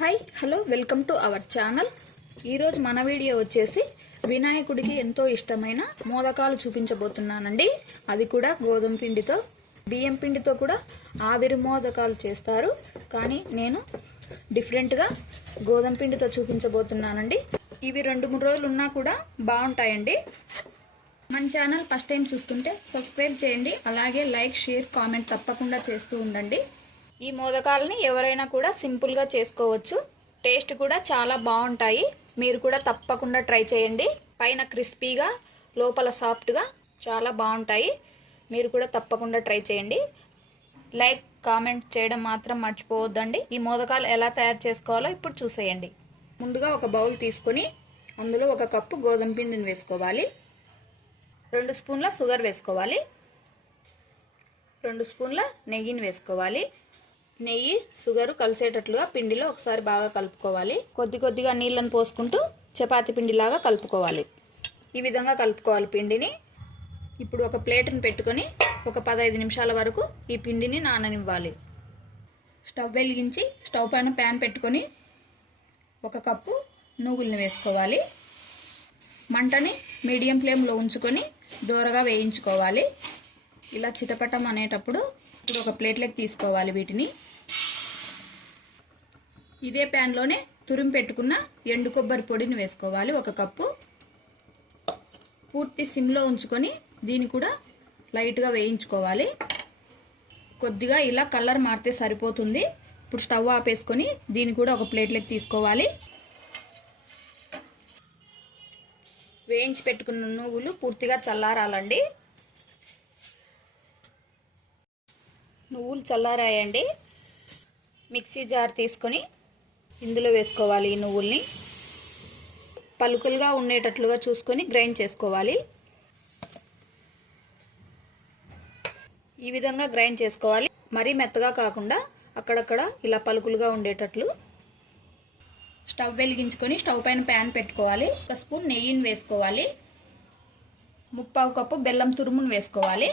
Hi hello welcome to our channel ఈరోజు మన video వచ్చేసి వినాయకుడికి ఎంతో ఇష్టమైన మోదకాలు చూపించబోతున్నానండి. అది కూడా గోధుమ పిండితో బియ్యం పిండితో కూడా ఆవిరి మోదకాలు చేస్తారు. కానీ నేను డిఫరెంట్గా గోధుమ పిండితో చూపించబోతున్నానండి. ఇవి రెండు మూడు రోజులు ఉన్నా కూడా బాగుంటాయండి. మన ఛానల్ ఫస్ట్ టైం చూస్తుంటే సబ్స్క్రైబ్ చేయండి. అలాగే లైక్ షేర్ కామెంట్ తప్పకుండా చేస్తూ ఉండండి. ఈ మోదకాలని ఎవరైనా కూడా సింపుల్గా చేసుకోవచ్చు. టేస్ట్ కూడా చాలా బాగుంటాయి. మీరు కూడా తప్పకుండా ట్రై చేయండి. పైన క్రిస్పీగా లోపల సాఫ్ట్గా చాలా బాగుంటాయి. మీరు కూడా తప్పకుండా ట్రై చేయండి. లైక్ కామెంట్ చేయడం మాత్రం మర్చిపోవద్దండి. ఈ మోదకాలు ఎలా తయారు చేసుకోవాలో ఇప్పుడు చూసేయండి. ముందుగా ఒక బౌల్ తీసుకొని అందులో ఒక కప్పు గోధుమ పిండిని వేసుకోవాలి. రెండు స్పూన్ల షుగర్ వేసుకోవాలి. రెండు స్పూన్ల నెయ్యిని వేసుకోవాలి. నెయ్యి షుగర్ కలిసేటట్లుగా పిండిలో ఒకసారి బాగా కలుపుకోవాలి. కొద్ది కొద్దిగా నీళ్ళను పోసుకుంటూ చపాతి పిండిలాగా కలుపుకోవాలి. ఈ విధంగా కలుపుకోవాలి పిండిని. ఇప్పుడు ఒక ప్లేట్ని పెట్టుకొని ఒక పదహైదు నిమిషాల వరకు ఈ పిండిని నాననివ్వాలి. స్టవ్ వెలిగించి స్టవ్ పైన ప్యాన్ పెట్టుకొని ఒక కప్పు నూగుల్ని వేసుకోవాలి. మంటని మీడియం ఫ్లేమ్లో ఉంచుకొని దూరగా వేయించుకోవాలి. ఇలా చిటపటం అనేటప్పుడు ఇప్పుడు ఒక ప్లేట్లోకి తీసుకోవాలి వీటిని. ఇదే ప్యాన్లోనే తురిమి పెట్టుకున్న ఎండు కొబ్బరి పొడిని వేసుకోవాలి. ఒక కప్పు. పూర్తి సిమ్లో ఉంచుకొని దీన్ని కూడా లైట్గా వేయించుకోవాలి. కొద్దిగా ఇలా కలర్ మారితే సరిపోతుంది. ఇప్పుడు స్టవ్ ఆపేసుకొని దీన్ని కూడా ఒక ప్లేట్లోకి తీసుకోవాలి. వేయించి పెట్టుకున్న నువ్వులు పూర్తిగా చల్లారాలండి. నువ్వులు చల్లారాయండి. మిక్సీ జార్ తీసుకొని ఇందులో వేసుకోవాలి నువ్వుల్ని. పలుకులుగా ఉండేటట్లుగా చూసుకొని గ్రైండ్ చేసుకోవాలి. ఈ విధంగా గ్రైండ్ చేసుకోవాలి. మరీ మెత్తగా కాకుండా అక్కడక్కడ ఇలా పలుకులుగా ఉండేటట్లు. స్టవ్ వెలిగించుకొని స్టవ్ పైన ప్యాన్ పెట్టుకోవాలి. ఒక స్పూన్ నెయ్యిని వేసుకోవాలి. ముప్పావు కప్పు బెల్లం తురుమును వేసుకోవాలి.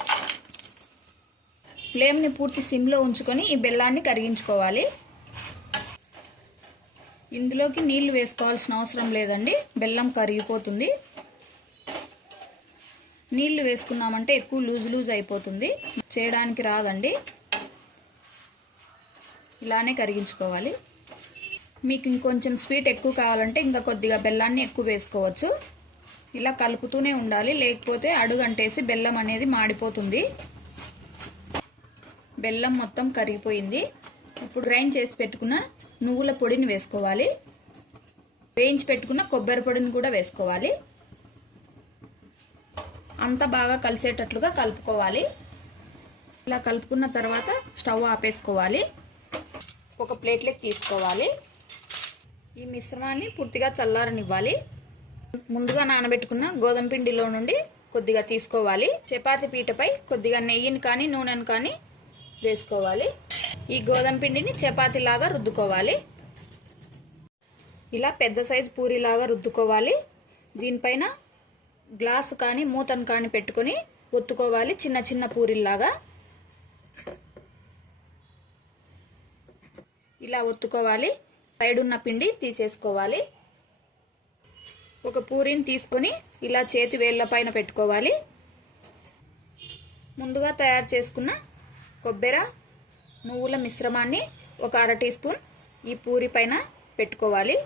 ఫ్లేమ్ని పూర్తి సిమ్లో ఉంచుకొని ఈ బెల్లాన్ని కరిగించుకోవాలి. ఇందులోకి నీళ్ళు వేసుకోవాల్సిన అవసరం లేదండి. బెల్లం కరిగిపోతుంది. నీళ్ళు వేసుకున్నామంటే ఎక్కువ లూజ్ లూజ్ అయిపోతుంది. చేయడానికి రాదండి. ఇలానే కరిగించుకోవాలి. మీకు ఇంకొంచెం స్వీట్ ఎక్కువ కావాలంటే ఇంకా కొద్దిగా బెల్లాన్ని ఎక్కువ వేసుకోవచ్చు. ఇలా కలుపుతూనే ఉండాలి. లేకపోతే అడుగంటేసి బెల్లం అనేది మాడిపోతుంది. బెల్లం మొత్తం కరిగిపోయింది. ఇప్పుడు గ్రైండ్ చేసి పెట్టుకున్న నువ్వుల పొడిని వేసుకోవాలి. వేయించి పెట్టుకున్న కొబ్బరి పొడిని కూడా వేసుకోవాలి. అంతా బాగా కలిసేటట్లుగా కలుపుకోవాలి. ఇలా కలుపుకున్న తర్వాత స్టవ్ ఆపేసుకోవాలి. ఒక ప్లేట్లోకి తీసుకోవాలి. ఈ మిశ్రమాన్ని పూర్తిగా చల్లారనివ్వాలి. ముందుగా నానబెట్టుకున్న గోధుమ పిండిలో నుండి కొద్దిగా తీసుకోవాలి. చపాతి పీటపై కొద్దిగా నెయ్యిని కానీ నూనెను కానీ వేసుకోవాలి. ఈ గోధుమ పిండిని చపాతీలాగా రుద్దుకోవాలి. ఇలా పెద్ద సైజు పూరిలాగా రుద్దుకోవాలి. దీనిపైన గ్లాసు కానీ మూతను కానీ పెట్టుకొని ఒత్తుకోవాలి చిన్న చిన్న పూరిలాగా ఇలా ఒత్తుకోవాలి. సైడ్ ఉన్న పిండి తీసేసుకోవాలి. ఒక పూరిని తీసుకొని ఇలా చేతి వేళ్ళ పైన పెట్టుకోవాలి. ముందుగా తయారు చేసుకున్న కొబ్బరి నువ్వుల మిశ్రమాన్ని ఒక అర టీ స్పూన్ ఈ పూరి పైన పెట్టుకోవాలి.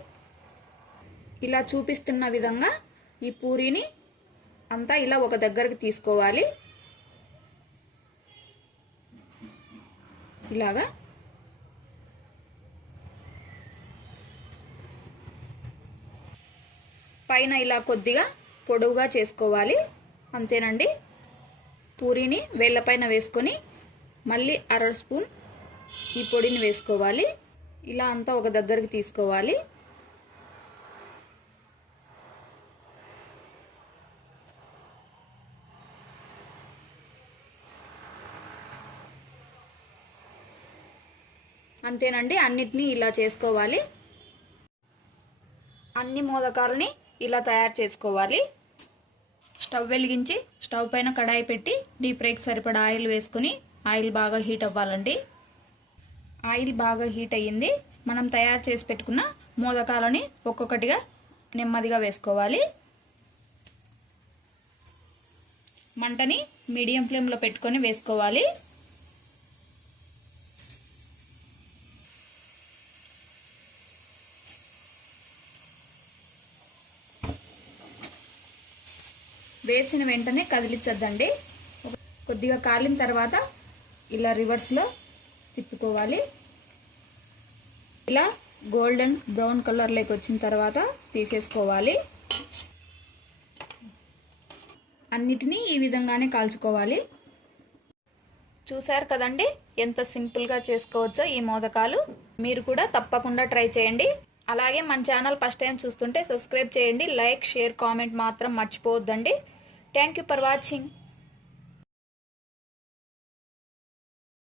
ఇలా చూపిస్తున్న విధంగా ఈ పూరిని అంతా ఇలా ఒక దగ్గరికి తీసుకోవాలి. ఇలాగా. పైన ఇలా కొద్దిగా పొడవుగా చేసుకోవాలి. అంతేనండి. పూరీని వేళ్ళపైన వేసుకొని మళ్ళీ అర స్పూన్ ఈ పొడిని వేసుకోవాలి. ఇలా అంతా ఒక దగ్గరికి తీసుకోవాలి. అంతేనండి అన్నిటినీ ఇలా చేసుకోవాలి. అన్ని మోదకాలని ఇలా తయారు చేసుకోవాలి. స్టవ్ వెలిగించి స్టవ్ పైన కడాయి పెట్టి డీప్ ఫ్రైకి సరిపడా ఆయిల్ వేసుకొని ఆయిల్ బాగా హీట్ అవ్వాలండి. ఆయిల్ బాగా హీట్ అయ్యింది. మనం తయారు చేసి పెట్టుకున్న మోదకాలని ఒక్కొక్కటిగా నెమ్మదిగా వేసుకోవాలి. మంటని మీడియం ఫ్లేమ్లో పెట్టుకొని వేసుకోవాలి. వేసిన వెంటనే కదిలించద్దండి. కొద్దిగా కాలిన తర్వాత ఇలా రివర్స్లో తిప్పుకోవాలి. ఇలా గోల్డెన్ బ్రౌన్ కలర్లోకి వచ్చిన తర్వాత తీసేసుకోవాలి. అన్నిటినీ ఈ విధంగానే కాల్చుకోవాలి. చూశారు కదండి? ఎంత సింపుల్గా చేసుకోవచ్చో ఈ మోదకాలు. మీరు కూడా తప్పకుండా ట్రై చేయండి. అలాగే మన ఛానల్ ఫస్ట్ టైం చూస్తుంటే సబ్స్క్రైబ్ చేయండి. లైక్ షేర్ కామెంట్ మాత్రం మర్చిపోవద్దండి. Thank you for watching.